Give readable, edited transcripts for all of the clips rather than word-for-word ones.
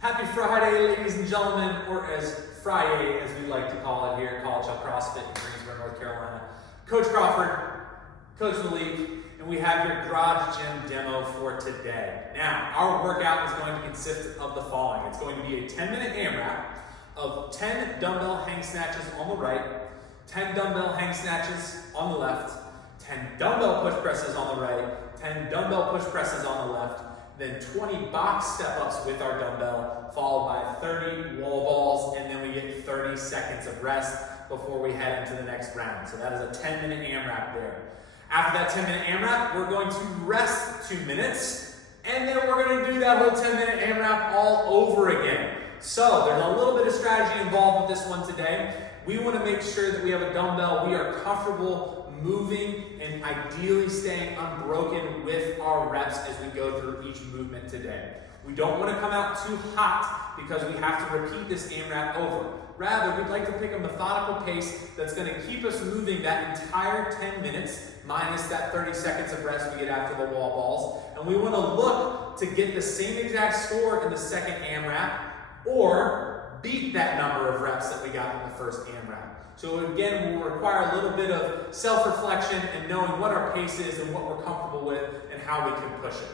Happy Friday, ladies and gentlemen, or as Friday as we like to call it here at College Hub CrossFit in Greensboro, North Carolina. Coach Crawford, Coach Malik, and we have your garage gym demo for today. Now, our workout is going to consist of the following. It's going to be a 10-minute AMRAP of 10 dumbbell hang snatches on the right, 10 dumbbell hang snatches on the left, 10 dumbbell push presses on the right, 10 dumbbell push presses on the left, then 20 box step-ups with our dumbbell, followed by 30 wall balls, and then we get 30 seconds of rest before we head into the next round. So that is a 10-minute AMRAP there. After that 10-minute AMRAP, we're going to rest 2 minutes, and then we're going to do that whole 10-minute AMRAP all over again. So there's a little bit of strategy involved with this one today. We want to make sure that we have a dumbbell we are comfortable moving and ideally staying unbroken with our reps as we go through each movement today. We don't want to come out too hot because we have to repeat this AMRAP over. Rather, we'd like to pick a methodical pace that's going to keep us moving that entire 10 minutes minus that 30 seconds of rest we get after the wall balls. And we want to look to get the same exact score in the second AMRAP or beat that number of reps that we got in the first AMRAP. So again, we'll require a little bit of self-reflection and knowing what our pace is and what we're comfortable with and how we can push it.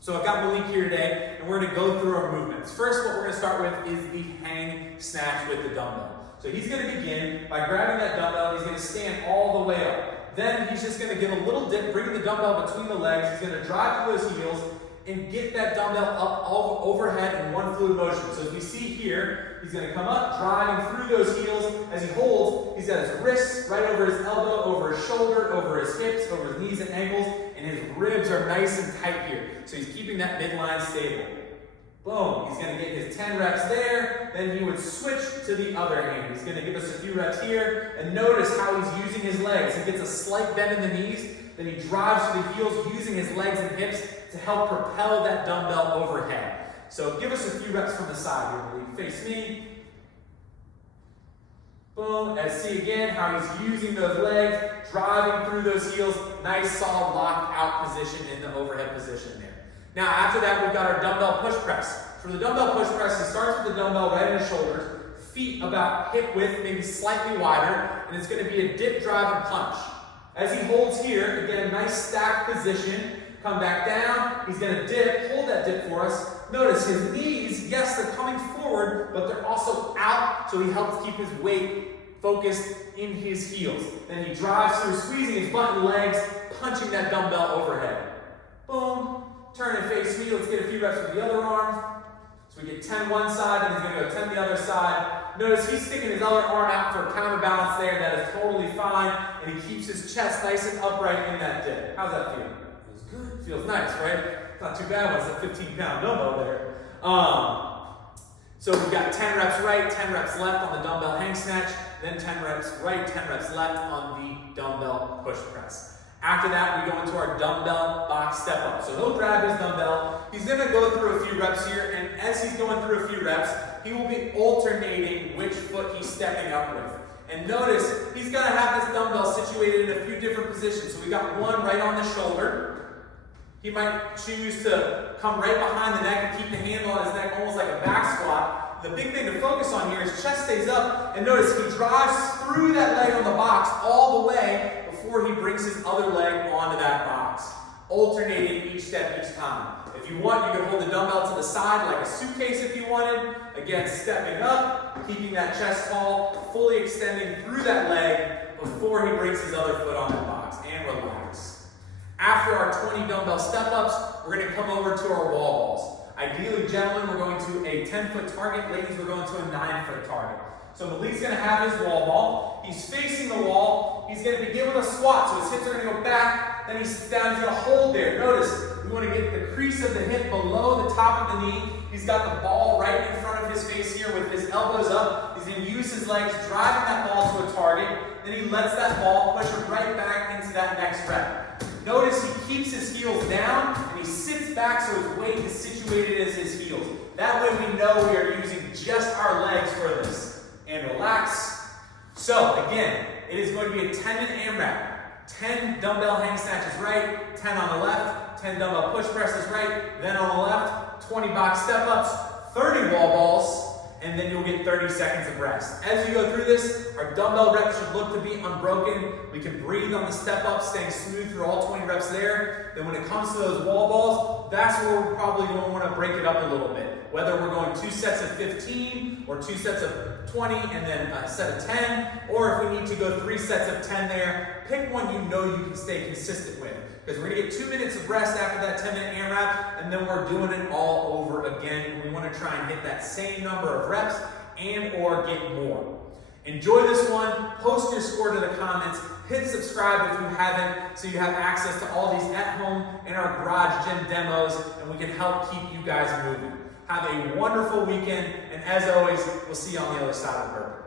So I've got Malik here today, and we're going to go through our movements. First, what we're going to start with is the hang snatch with the dumbbell. So he's going to begin by grabbing that dumbbell. He's going to stand all the way up. Then he's just going to give a little dip, bring the dumbbell between the legs. He's going to drive through those heels and get that dumbbell up overhead in one fluid motion. So as we see here, he's going to come up, driving through those heels. As he holds, he's got his wrists right over his elbow, over his shoulder, over his hips, over his knees and ankles, and his ribs are nice and tight here. So he's keeping that midline stable. Boom. He's going to get his 10 reps there. Then he would switch to the other hand. He's going to give us a few reps here. And notice how he's using his legs. He gets a slight bend in the knees. Then he drives to the heels using his legs and hips to help propel that dumbbell overhead. So give us a few reps from the side here. Malik. Face me. Boom. And see again how he's using those legs, driving through those heels. Nice, solid, locked out position in the overhead position there. Now, after that, we've got our dumbbell push press. For the dumbbell push press, he starts with the dumbbell right in his shoulders, feet about hip width, maybe slightly wider, and it's going to be a dip, drive, and punch. As he holds here, again, nice stacked position. Come back down. He's going to dip. Hold that dip for us. Notice his knees, yes, they're coming forward, but they're also out, so he helps keep his weight focused in his heels. Then he drives through, squeezing his butt and legs, punching that dumbbell overhead. Boom. Turn and face me. Let's get a few reps with the other arm. So we get 10 one side, then he's going to go 10 the other side. Notice he's sticking his other arm out for a counterbalance there. That is totally fine. And he keeps his chest nice and upright in that dip. How's that feel? Feels good. Feels nice, right? It's not too bad when it's a 15-pound dumbbell there. So we've got 10 reps right, 10 reps left on the dumbbell hang snatch, then 10 reps right, 10 reps left on the dumbbell push press. After that, we go into our dumbbell box step up. So he'll grab his dumbbell. He's going to go through a few reps here, and as he's going through a few reps, he will be alternating which foot he's stepping up with. And notice, he's going to have this dumbbell situated in a few different positions. So we got one right on the shoulder. He might choose to come right behind the neck and keep the handle on his neck almost like a back squat. The big thing to focus on here is chest stays up, and notice he drives through that leg on the box all the way before he brings his other leg onto that box, alternating each step each time. If you want, you can hold the dumbbell to the side like a suitcase if you wanted. Again, stepping up, keeping that chest tall, fully extending through that leg before he brings his other foot on that box, and relax. After our 20 dumbbell step-ups, we're going to come over to our wall balls. Ideally, gentlemen, we're going to a 10-foot target. Ladies, we're going to a 9-foot target. So Malik's going to have his wall ball. He's facing the wall. He's going to begin with a squat, so his hips are going to go back. Then he sits down. He's going to hold there. Notice, we want to get the crease of the hip below the top of the knee. He's got the ball right in front of his face here with his elbows up. He's going to use his legs, driving that ball to a target. Then he lets that ball push him right back into that next rep. Notice he keeps his heels down, and he sits back so his weight is situated as his heels. That way we know we are using just our legs for this. And relax. So again, it is going to be a 10-minute AMRAP. 10 dumbbell hang snatches right, 10 on the left, 10 dumbbell push presses right, then on the left, 20 box step-ups, 30 wall balls, and then you'll get 30 seconds of rest. As you go through this, our dumbbell reps should look to be unbroken. We can breathe on the step up, staying smooth through all 20 reps there. Then when it comes to those wall balls, that's where we're probably going to want to break it up a little bit. Whether we're going 2 sets of 15 or 2 sets of 20 and then a set of 10, or if we need to go 3 sets of 10 there, pick one you know you can stay consistent with. Because we're going to get 2 minutes of rest after that 10-minute AMRAP, and then we're doing it all over again. We want to try and hit that same number of reps and or get more. Enjoy this one. Post your score to the comments. Hit subscribe if you haven't, so you have access to all these at home and our garage gym demos, and we can help keep you guys moving. Have a wonderful weekend, and as always, we'll see you on the other side of the burpee.